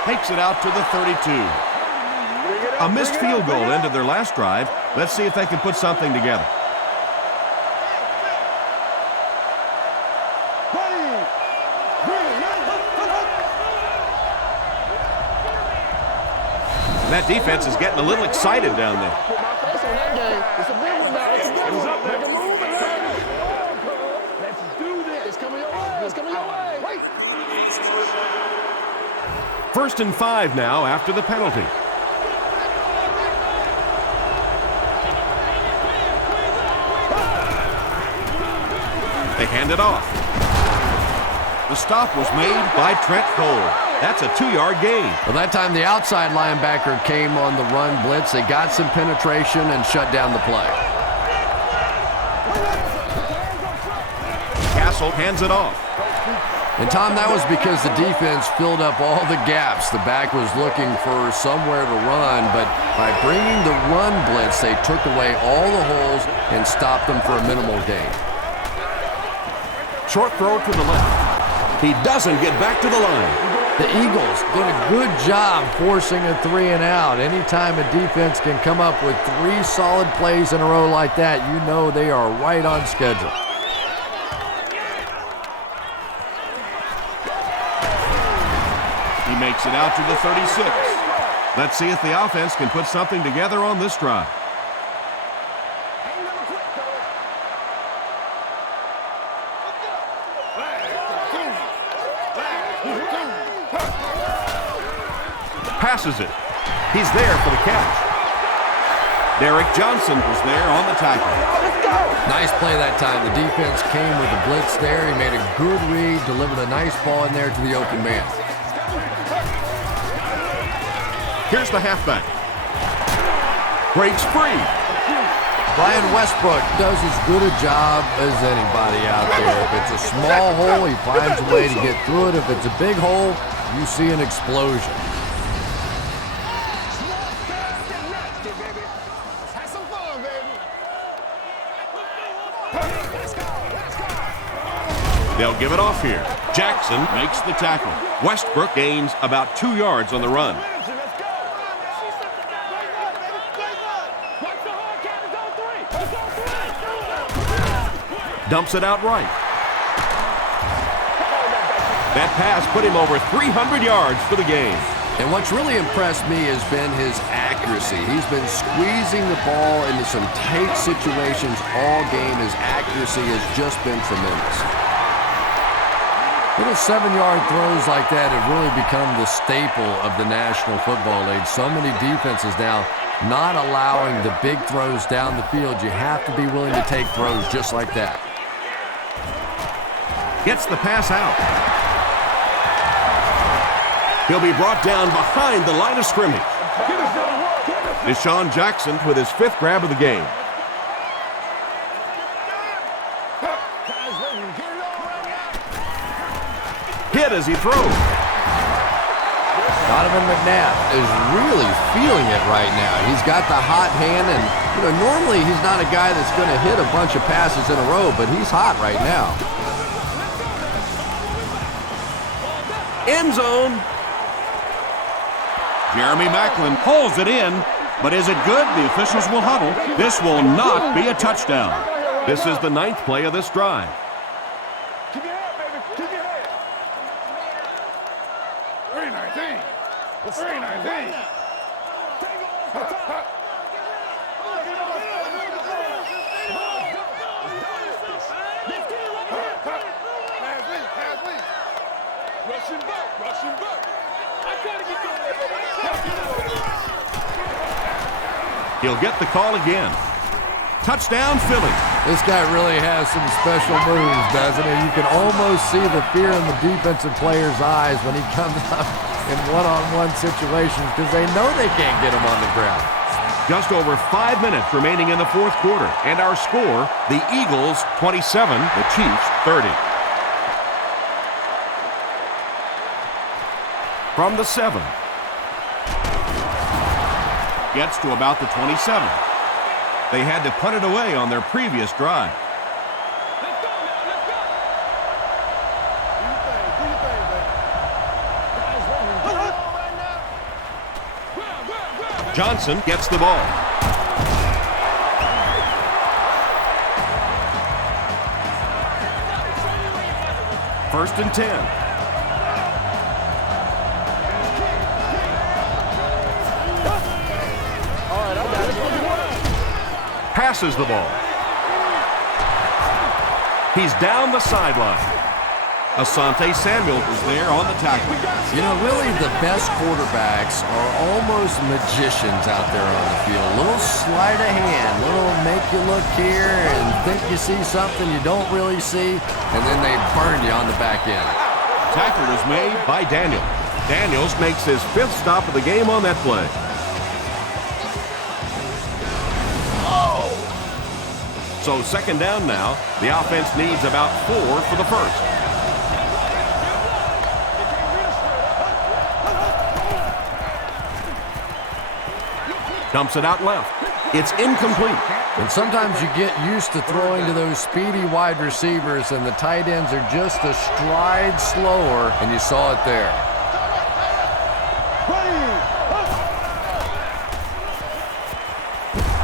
Takes it out to the 32. A missed field goal ended their last drive. Let's see if they can put something together. That defense is getting a little excited down there. 1st and 5 now after the penalty. They hand it off. The stop was made by Trent Cole. That's a 2-yard gain. Well, that time the outside linebacker came on the run blitz. They got some penetration and shut down the play. Castle hands it off. And, Tom, that was because the defense filled up all the gaps. The back was looking for somewhere to run, but by bringing the run blitz, they took away all the holes and stopped them for a minimal gain. Short throw to the left. He doesn't get back to the line. The Eagles did a good job forcing a 3-and-out. Anytime a defense can come up with 3 solid plays in a row like that, you know they are right on schedule. He makes it out to the 36. Let's see if the offense can put something together on this drive. Passes it. He's there for the catch. Derek Johnson was there on the tackle. Nice play that time. The defense came with the blitz there. He made a good read, delivered a nice ball in there to the open man. Here's the halfback. Breaks free. Brian Westbrook does as good a job as anybody out there. If it's a small hole, he finds a way to get through it. If it's a big hole, you see an explosion. They'll give it off here. Jackson makes the tackle. Westbrook gains about 2 yards on the run. Dumps it out right. That pass put him over 300 yards for the game. And what's really impressed me has been his accuracy. He's been squeezing the ball into some tight situations all game. His accuracy has just been tremendous. Little 7-yard throws like that have really become the staple of the National Football League. So many defenses now not allowing the big throws down the field. You have to be willing to take throws just like that. Gets the pass out. He'll be brought down behind the line of scrimmage. Deshaun Jackson with his 5th grab of the game. Hit as he throws. Donovan McNabb is really feeling it right now. He's got the hot hand, and normally he's not a guy that's going to hit a bunch of passes in a row, but he's hot right now. End zone. Jeremy Maclin pulls it in, but is it good? The officials will huddle. This will not be a touchdown. This is the 9th play of this drive. Keep your head, baby. Keep your head. 319. 319. Rushing back, rushing back. I gotta get going. He'll get the call again. Touchdown, Philly. This guy really has some special moves, doesn't he? You can almost see the fear in the defensive player's eyes when he comes up in one-on-one situations because they know they can't get him on the ground. Just over 5 minutes remaining in the 4th quarter. And our score, the Eagles 27, the Chiefs 30. From the 7. Gets to about the 27. They had to punt it away on their previous drive. Let's go now, let's go. Do your thing, baby. Guys, right now. Johnson gets the ball. First and 10. Passes the ball. He's down the sideline. Asante Samuel was there on the tackle. You know, really the best quarterbacks are almost magicians out there on the field. A little sleight of hand, little make you look here and think you see something you don't really see, and then they burn you on the back end. Tackle was made by Daniel. Daniels makes his 5th stop of the game on that play. So 2nd down now. The offense needs about 4 for the first. Dumps it out left. It's incomplete. And sometimes you get used to throwing to those speedy wide receivers, and the tight ends are just a stride slower, and you saw it there.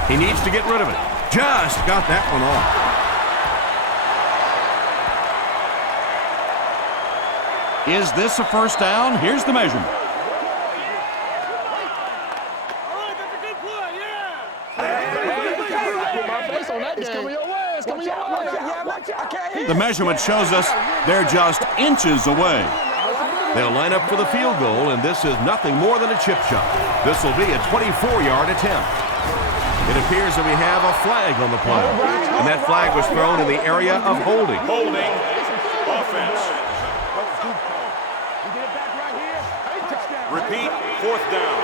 He needs to get rid of it. Just got that one off. Is this a first down? Here's the measurement. The measurement shows us they're just inches away. They'll line up for the field goal, and this is nothing more than a chip shot. This will be a 24-yard attempt. It appears that we have a flag on the play, and that flag was thrown in the area of holding. Holding offense. Repeat, 4th down.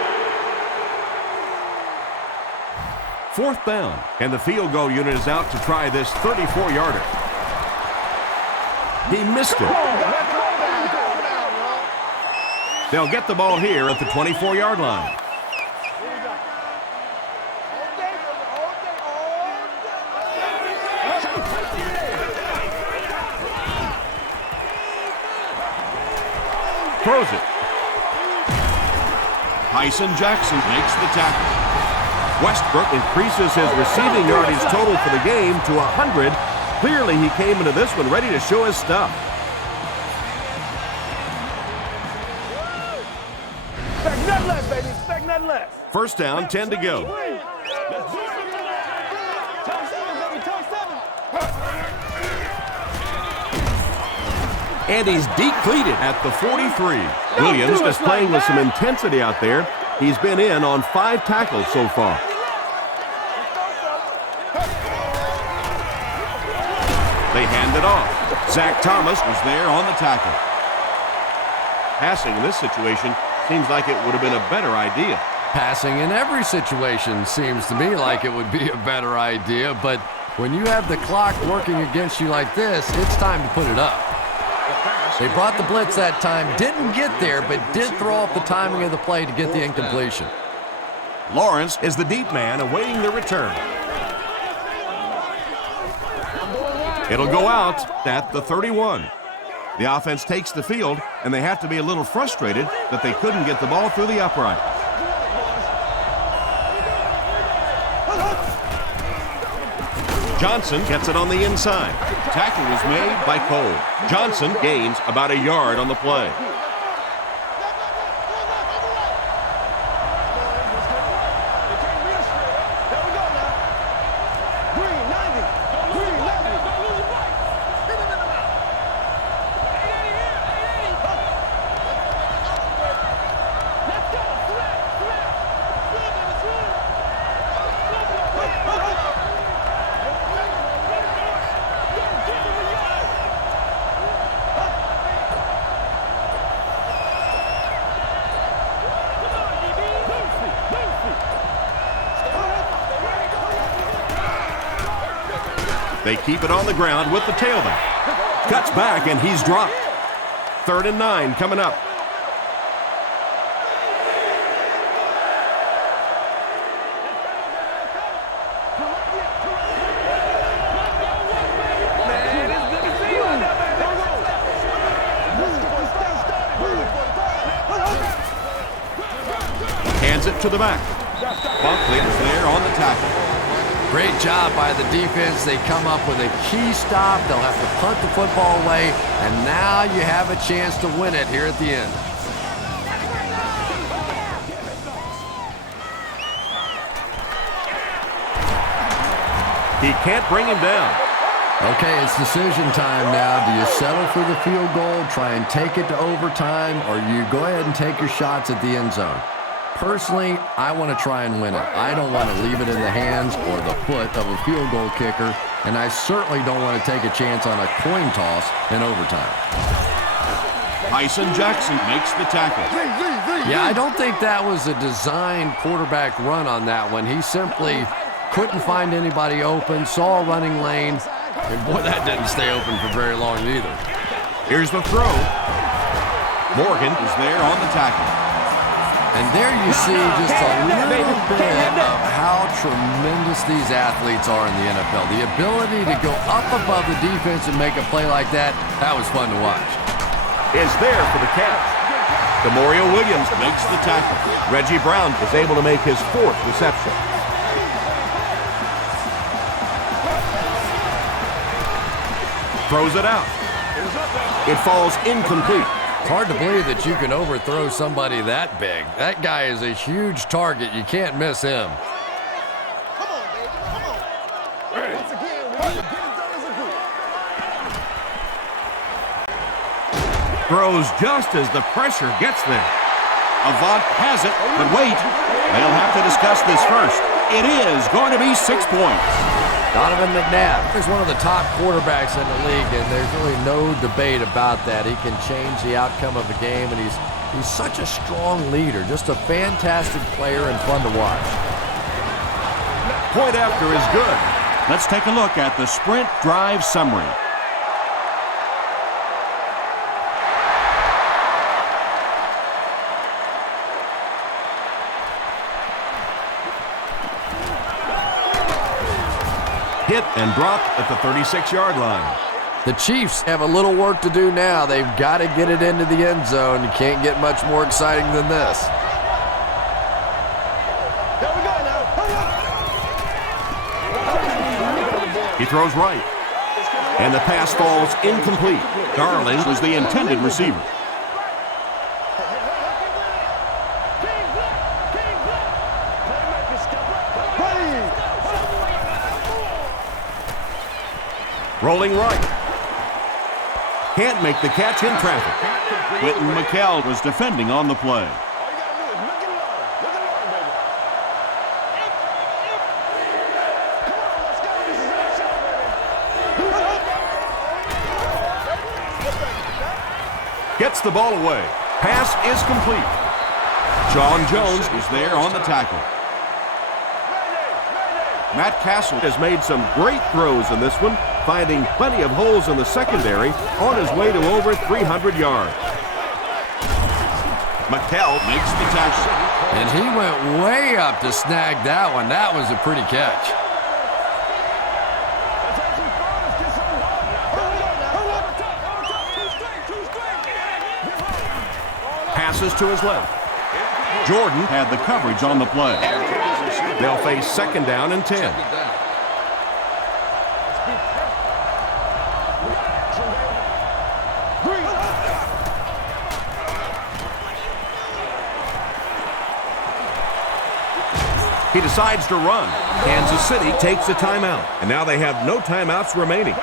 4th down, and the field goal unit is out to try this 34-yarder. He missed it. They'll get the ball here at the 24-yard line. Throws it. Tyson Jackson makes the tackle. Westbrook increases his receiving yardage total for the game to 100. Clearly, he came into this one ready to show his stuff. Expect nothing less, baby. Expect nothing less. First down, 10 to go. And he's deep-cleated at the 43. Williams is playing with some intensity out there. He's been in on 5 tackles so far. They hand it off. Zach Thomas was there on the tackle. Passing in this situation seems like it would have been a better idea. Passing in every situation seems to me like it would be a better idea, but when you have the clock working against you like this, it's time to put it up. They brought the blitz that time, didn't get there, but did throw off the timing of the play to get the incompletion. Lawrence is the deep man awaiting the return. It'll go out at the 31. The offense takes the field, and they have to be a little frustrated that they couldn't get the ball through the upright. Johnson gets it on the inside. Tackle was made by Cole. Johnson gains about a yard on the play. They keep it on the ground with the tailback. Cuts back, and he's dropped. 3rd and 9 coming up. Hands it to the back. Buckley is there on the tackle. Great job by the defense. They come up with a key stop. They'll have to punt the football away, and now you have a chance to win it here at the end. He can't bring him down. Okay, it's decision time now. Do you settle for the field goal, try and take it to overtime, or you go ahead and take your shots at the end zone? Personally, I want to try and win it. I don't want to leave it in the hands or the foot of a field goal kicker, and I certainly don't want to take a chance on a coin toss in overtime. Tyson Jackson makes the tackle. Yeah, I don't think that was a designed quarterback run on that one. He simply couldn't find anybody open, saw a running lane, and boy, that didn't stay open for very long either. Here's the throw. Morgan is there on the tackle. And there you see just a little bit of how tremendous these athletes are in the NFL. The ability to go up above the defense and make a play like that was fun to watch. Is there for the catch. Demario Williams makes the tackle. Reggie Brown is able to make his 4th reception. Throws it out. It falls incomplete. It's hard to believe that you can overthrow somebody that big. That guy is a huge target. You can't miss him. Come on, baby. Come on. Once again, we need to get it done as a group. Throws just as the pressure gets there. Avant has it, but wait. They'll have to discuss this first. It is going to be 6 points. Donovan McNabb is one of the top quarterbacks in the league, and there's really no debate about that. He can change the outcome of a game, and he's such a strong leader, just a fantastic player and fun to watch. Point after is good. Let's take a look at the sprint drive summary. Hit and dropped at the 36-yard line. The Chiefs have a little work to do now. They've got to get it into the end zone. You can't get much more exciting than this. There we go now. He throws right. And the pass falls incomplete. Darling was the intended receiver. Rolling right. Can't make the catch in traffic. Quentin McKell was defending on the play. Gets the ball away. Pass is complete. John Jones is there on the tackle. Matt Castle has made some great throws in this one, finding plenty of holes in the secondary on his way to over 300 yards. McKell makes the tackle. And he went way up to snag that one. That was a pretty catch. Passes to his left. Jordan had the coverage on the play. They'll face 2nd down and 10. He decides to run. Kansas City takes a timeout, and now they have no timeouts remaining.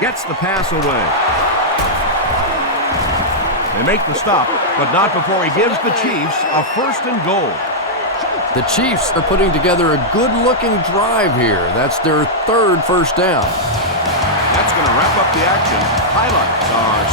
Gets the pass away. They make the stop, but not before he gives the Chiefs a 1st and goal. The Chiefs are putting together a good-looking drive here. That's their 3rd first down. That's going to wrap up the action. Highlights are